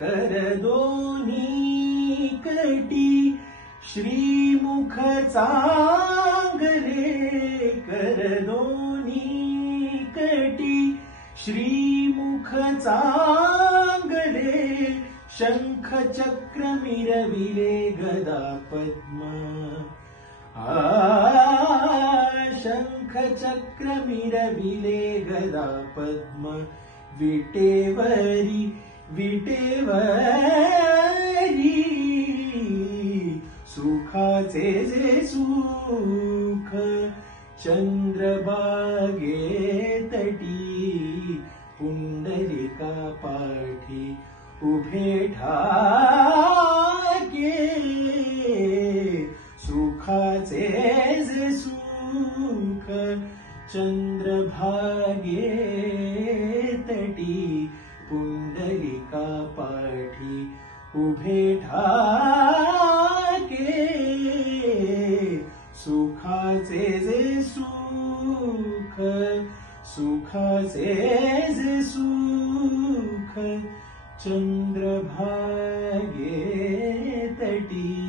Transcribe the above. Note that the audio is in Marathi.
कर दोन्ही कटी श्रीमुख चांगले, कर दोन्ही कटी श्रीमुख चांगले, शंख चक्र मिरविले गदा पद्म, शंख चक्र मिरविले गदा पद्म, विटेवरी विटेवरी सुखाचे जे सुख, चंद्रभागे तटी पुंडलिका पाठी उभे ठाके, सुखाचे जे सुख चंद्रभागे तटी पुंडलिका पाठी उभे ठाके, सुखाचे जे सुख, सुखाचे जे सुख चंद्रभागे तटी।